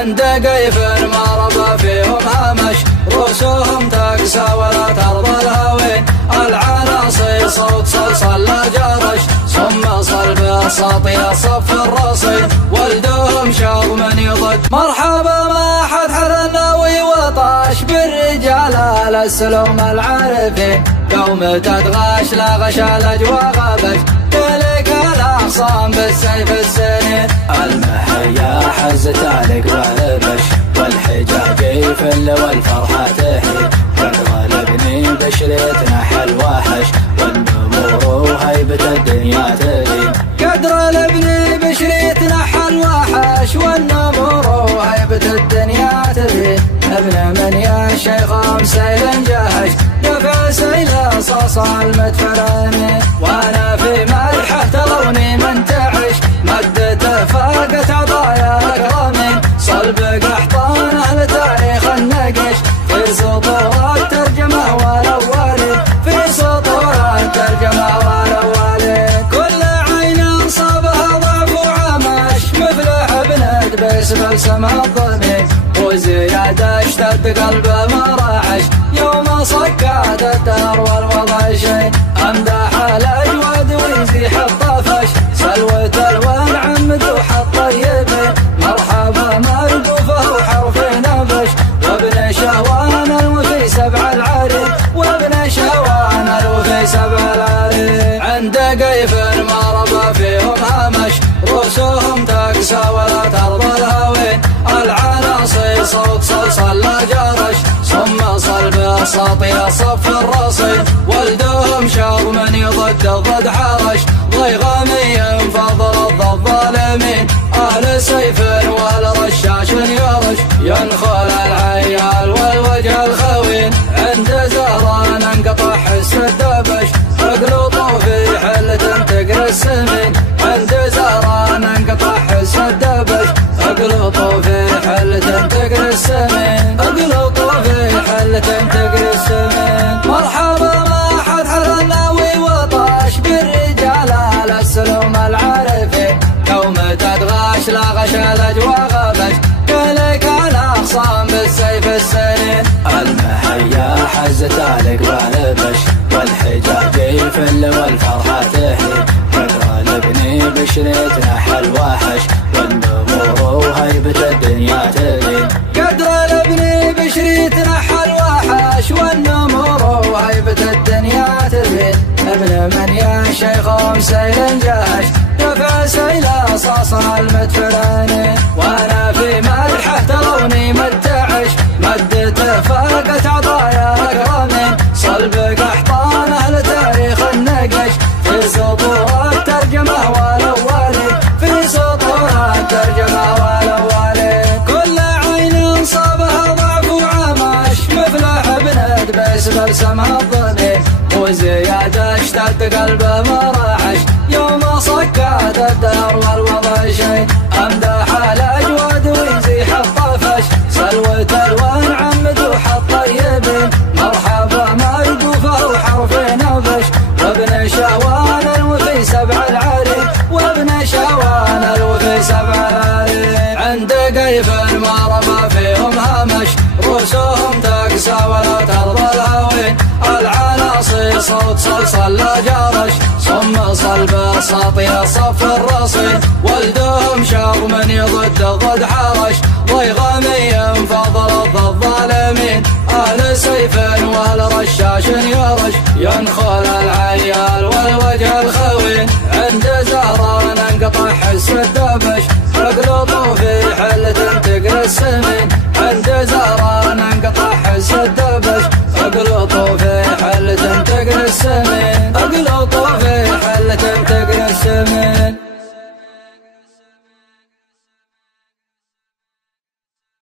عند قيف ما ربى فيهم هامش، رؤوسهم تقسى ولا ترضى الهوين، العناصي صوت صلصال لا جرش، ثم صلب ساطي صف الرصين، ولدهم شاو من يضد. مرحبا ما حد حرناوي وطاش بالرجال السلوم العارفين، يوم تدغش لا غشا الاجواء غابش، تلك الاخصام بالسيف السنين، المحيا حزت عليك بش، والحجاج يفل والفرحة تحيي، قد غلبني بشريتنا حلوحش، والنمور وهيبة الدنيا تدين، قد غلبني بشريتنا حلوحش، والنمور وهيبة الدنيا تدين، ابن من يا شيخ سيل جهش، دفع سيل صاصع المدفرين، وانا في ملحه تروني من تعش، مدته فاقت عطايا اكرمين، صلب قحطان اهل تاريخ النقش، في سطور الترجمه والاولين، في سطور الترجمه والاولين، كل عين صابها ضعف وعمش، مفلح ابن دبيس بلسم الضمين، وزيادة اشتد قلبه ما راعش، يوم صكات الدهر والوضع شين، امدح الاجود ويزيح الطفش، سلوة الوان عمدوح الطيبين، مرحبا مرقوفه وحرف نبش، وابن شوان الوفي سبع العرين، وابن شوان الوفي سبع العرين، عند قيف ما ربى فيهم هامش، رؤوسهم تقسى ولا ترضى الهوين، العناصي صوت صلصال لا جرش، ثم صلب ساطي صف الرصين، ولدهم شاب من يضد ضد حرش، ضيغامي فضل ضد الظالمين، اهل سيف والرشاش يرش، ينخل العيال والوجه الخوين، عند زهران انقطع حس الدبش، اقلطوا في حلة تقرا السمين، عند زهران انقطع حس الدبش، اقلطوا في حلة تقرا السمين، اقلطوا في حلة تقرا السمين، مرحبا ما حد حرناوي وطاش بالرجال السلوم العارفين، يوم تدغش لا غشا الاجواء غبش، تلك الاخصام بالسيف السنين، المحيا حزت عليك بش، والحجاج يفل والفرحة تحيي، قد غلبني بشريتنا حلوحش، والنمور وهيبة الدنيا تدين، قد غلبني بشريتنا حلوحش، والنمور وهيبة الدنيا تدين، ابن من يا شيخ سيل جهش، دفع سيل صاصع المدفرين، وانا في ملحه تروني متعش، مدته فاقت عطايا اكرمين، صلب قحطان اهل تاريخ النقش، في سطور الترجمه والاولين، في سطور الترجمه والاولين، كل عين صابها ضعف وعمش، مفلح ابن دبيس بلسم الضمين، وزيادة اشتد قلبه ما راعش، يوم صكات الدهر والوضع شين، امدح الاجود ويزيح الطفش، سلوة الوان عمدوح الطيبين، مرحبا مرقوفه وحرف نبش، وابن شوان الوفي سبع العرين، وابن شوان الوفي سبع العرين، عند قيف ما ربى فيهم هامش، رؤوسهم تقسى ولا ترضى الهوين، العناصي صوت صلصال لا جرش، ثم صلب ساطي صف الرصين، ولدهم شاب من يضد ضد حرش، ضيغامي فضل ضد الظالمين، اهل سيف والرشاش يرش، ينخل العيال والوجه الخوين، عند زهران انقطع حس الدبش، اقلطوا في حلة تقرا السمين،